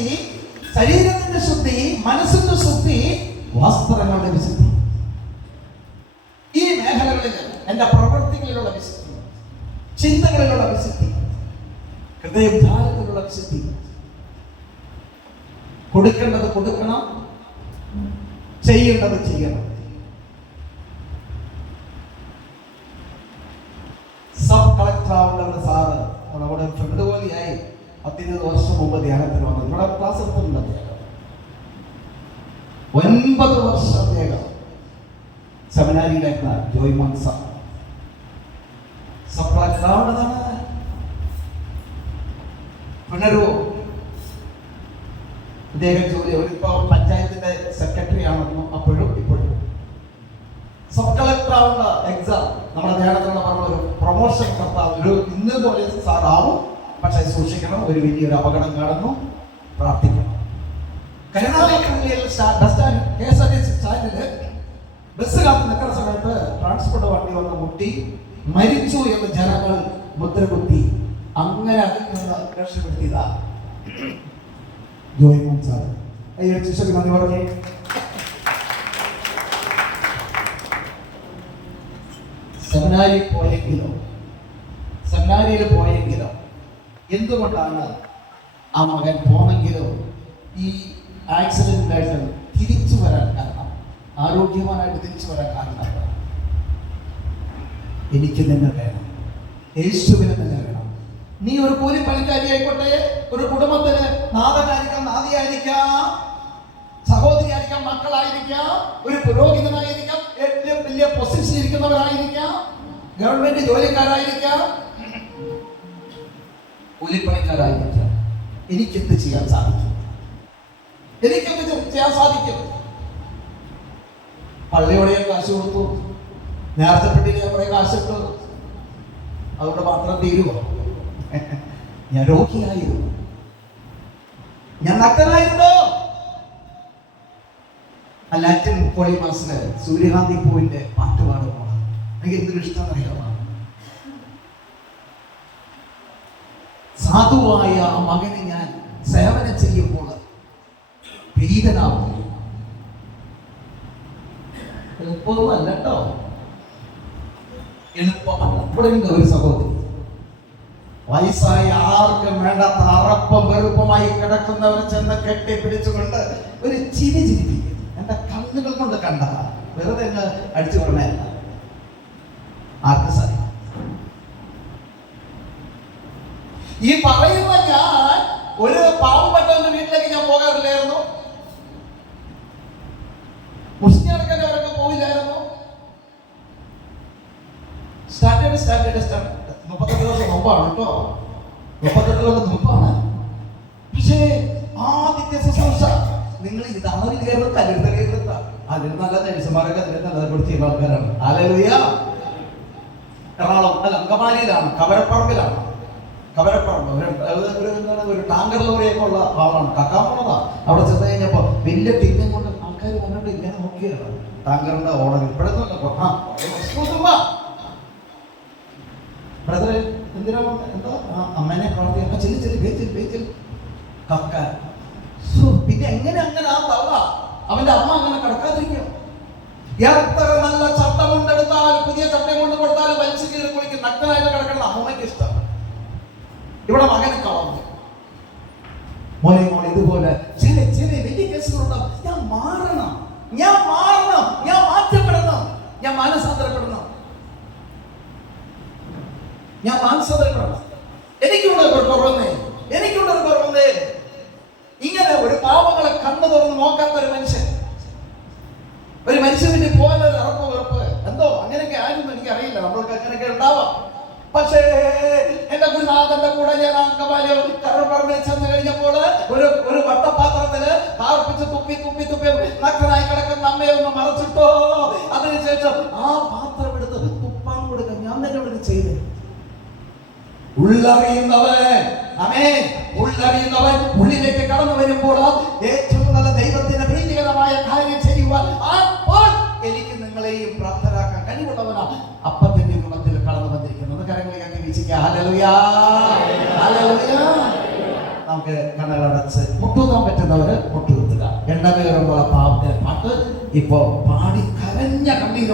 ശുദ്ധി ശരീരത്തിന്റെ ശുദ്ധി മനസ്സിന്റെ ശുദ്ധി വസ്ത്രങ്ങളുടെ വിശുദ്ധി. ഈ മേഖലകളിൽ എന്റെ പ്രവൃത്തികളിലുള്ള വിശുദ്ധി ചിന്തകളിലുള്ള വിശുദ്ധി ഹൃദയധാരത്തിലുള്ള വിശുദ്ധി. കൊടുക്കേണ്ടത് കൊടുക്കണം ചെയ്യേണ്ടത് ചെയ്യണം സബ് കളക്ടർ ആവേണ്ടവർ സാറ് നമ്മുടെ ഫ്രണ്ട് പോലെയായി പത്തിരുപത് വർഷം മുമ്പ് ധ്യാനത്തിന് വന്നത്. നമ്മുടെ ക്ലാസ് എടുത്തിട്ടുണ്ട് അദ്ദേഹം ഒൻപത് വർഷം അദ്ദേഹം സെമിനാരിയിലേക്കുള്ള ജോയ് സബ് കളക്ടർ ആവേണ്ടതാണ് പുനരോ അദ്ദേഹം ജോലി ഒരിപ്പോ പഞ്ചായത്തിന്റെ സെക്രട്ടറി ആണെന്നും? അപ്പോഴും ഇപ്പോഴും. സബ് കളക്ടർ ആവുന്ന എക്സാം നമ്മുടെ ധ്യാനത്തിലുള്ള പറഞ്ഞ ഒരു പ്രൊമോഷൻ കർത്താവ് ഒരു ഇന്ന് പോലെ സാറാവും പക്ഷെ സൂക്ഷിക്കണം ഒരു വലിയൊരു അപകടം കാണുന്നു പ്രാർത്ഥിക്കണം. Stand K S R T C സ്റ്റാൻഡിൽ ബസ് കാത്ത് നിൽക്കുന്ന സമയത്ത് ട്രാൻസ്പോർട്ട് വണ്ടി വന്ന് മുട്ടി മരിച്ചു എന്ന് ജനങ്ങൾ മുദ്രകുത്തി. അങ്ങനെ അതിൽ നിന്ന് രക്ഷപ്പെടുത്തിയതാ ജോയ് പോയെങ്കിലോ സെമിനാരിയിൽ പോയെങ്കിലോ എന്തുകൊണ്ടാണ് ആ മകൻ പോണെങ്കിലും ഈ ആക്സിഡന്റിലായിട്ട് തിരിച്ചു വരാൻ കാരണം ആരോഗ്യവാനായിട്ട് തിരിച്ചു വരാൻ കാരണം? എനിക്ക് നിന്നെ വേണം യേശുവിനെ തന്നെ വേണം നീ ഒരു കൂലി പണിക്കാരി ആയിക്കോട്ടെ ഒരു കുടുംബത്തിന് നാഥനായിരിക്കാം നാദിയായിരിക്കാം സഹോദരിയായിരിക്കാം മക്കളായിരിക്കാം ഒരു പുരോഹിതനായിരിക്കാം ഏറ്റവും വലിയ പൊസിഷൻ ഇരിക്കുന്നവരായിരിക്കാം ഗവൺമെന്റ് ജോലിക്കാരായിരിക്കാം കൂലിപ്പണിക്കാരായിരിക്കാം. എനിക്കെന്ത് ചെയ്യാൻ സാധിക്കും? എനിക്കെന്ത് ചെയ്യാൻ സാധിക്കും? പള്ളിയോടെ കാശ് കൊടുത്തു. നേർച്ചപ്പെട്ടിന് കുറെ കാശിട്ടു അതുകൊണ്ട് മാത്രം തീരുമോ ഞാൻ രോഗിയായിരുന്നു. ഞാൻ നഗ്നനായിരുന്നു. ലാറ്റിൻ പോളിമാസിൽ സൂര്യകാന്തി പൂവിന്റെ പാട്ട് പാടുമ്പോൾ എനിക്ക് എന്തൊരു ഇഷ്ടം അറിയാമോ? സാധുവായ ആ മകനെ ഞാൻ സേവനം ചെയ്യുമ്പോൾ പീഡനാവുന്നു എളുപ്പമല്ല കേട്ടോ എളുപ്പമല്ല. ഇവിടെ ഒരു സഹോദരി. വയസ്സായ ആർക്കും വേണ്ടാത്ത അറപ്പം വെറുപ്പമായി കിടക്കുന്നവർ ചെന്ന് കെട്ടി പിടിച്ചുകൊണ്ട് ഒരു ചിരി ചിരിപ്പിക്കും എന്റെ കണ്ണുകൾ കൊണ്ട് കണ്ട. വെറുതെ അടിച്ചു പറഞ്ഞല്ല ആർക്ക് സാധിക്കും? ഈ പറയുന്ന ഞാൻ ഒരു പാവപ്പെട്ടവന്റെ വീട്ടിലേക്ക് ഞാൻ പോകാറില്ലായിരുന്നു. മുസ്ലിം അവരൊക്കെ പോയില്ലായിരുന്നു സ്റ്റാൻഡേർഡ് സ്റ്റാൻഡേർഡ് മുപ്പത്തെട്ട് ദിവസം മുമ്പാണ് കേട്ടോ. മുപ്പത്തെട്ട് ദിവസം മുമ്പാണ്. പക്ഷേ ആദ്യത്തെ ശുശ്രൂഷ. നിങ്ങൾ ഇതാണ് കയറുന്നത് അല്ലെടുത്ത അതിന് നല്ല നേഴ്സുമാരൊക്കെ അതിന് നല്ലത് കൂടി ചെയ്യുന്ന ആൾക്കാരാണ്. ആലലുയ എറണാകുളം അല്ല അങ്കമാലിയിലാണ് കവരപ്പറമ്പിലാണ്. കവരപ്പറമ്പ് ഒരു ഒരു ടാങ്കർ ലോറിയൊക്കെ ഉള്ള ആളാണ് കക്കാമുള്ളതാണ് അവിടെ ചെന്ന് വലിയ തിന്നും കൊണ്ട് ആൾക്കാർ വന്നിട്ട് ഇങ്ങനെ നോക്കിയാണ് ടാങ്കറിന്റെ ഓണർ ഇപ്പോഴത്തെ എന്തിനാ? എന്താ? അമ്മേനെ പിന്നെ എങ്ങനെ അവന്റെ അമ്മ അങ്ങനെ നല്ല ചട്ടം കൊണ്ടെടുത്താലും പുതിയ ചട്ടം കൊണ്ട് കൊടുത്താലും വലിച്ചു കീറി കുളിക്കും. നഗ്നനായിട്ട് കിടക്കണം. അമ്മയ്ക്ക് ഇഷ്ടം. ഇവിടെ മകനെ കളഞ്ഞു മോനെ മോനെ ഇതുപോലെ ചില ചില വലിയ കേസുകളുണ്ടാവും. ഞാൻ മാറണം. ഞാൻ മാറണം. ഞാൻ മാറ്റപ്പെടണം. ഞാൻ മാനസാന്തരപ്പെടണം. ഞാൻ മാനസാന്തരപ്പെടണം. എനിക്കുണ്ട് എനിക്കുണ്ട് ഒരു കുറവന്നേ ഇങ്ങനെ ഒരു പാവങ്ങളെ കണ്ണു തുറന്ന് നോക്കാത്ത ഒരു മനുഷ്യൻ ഒരു മനുഷ്യന്റെ പോലെ ഇറപ്പ് എന്തോ അങ്ങനെയൊക്കെ ആരും എനിക്ക് അറിയില്ല നമ്മൾക്ക് അങ്ങനെയൊക്കെ ഉണ്ടാവാം. പക്ഷേ എന്റെ ഗുരുനാഥന്റെ കൂടെ ഞാൻ അങ്കമാലി പറഞ്ഞ് ചെന്ന് കഴിഞ്ഞപ്പോൾ ഒരു ഒരു വട്ടപാത്രത്തിൽ താർപ്പിച്ച് തുപ്പി തുപ്പി തുപ്പി നഗ്നായി കിടക്കുന്ന അമ്മയെ ഒന്ന് മറച്ചിട്ടോ? അതിനുശേഷം ആ പാത്രം എടുത്ത് തുപ്പാൻ കൊടുക്കാൻ ഞാൻ തന്നെ ഇവിടെ ചെയ്ത്. ഉള്ളറിയുന്നവൻ അമേ ഉള്ളറിയുന്നവൻ ഉള്ളിലേക്ക് കടന്നു വരുമ്പോൾ ഏറ്റവും നല്ല ദൈവത്തിന്റെ നമുക്ക് കണ്ണുകളടച്ച് മുട്ടുകുത്താൻ പറ്റുന്നവര് മുട്ടുകുത്തുക. എണ്ണമേറുമ്പോൾ പാട്ട് ഇപ്പൊ പാടി കരഞ്ഞ കണ്ണീര്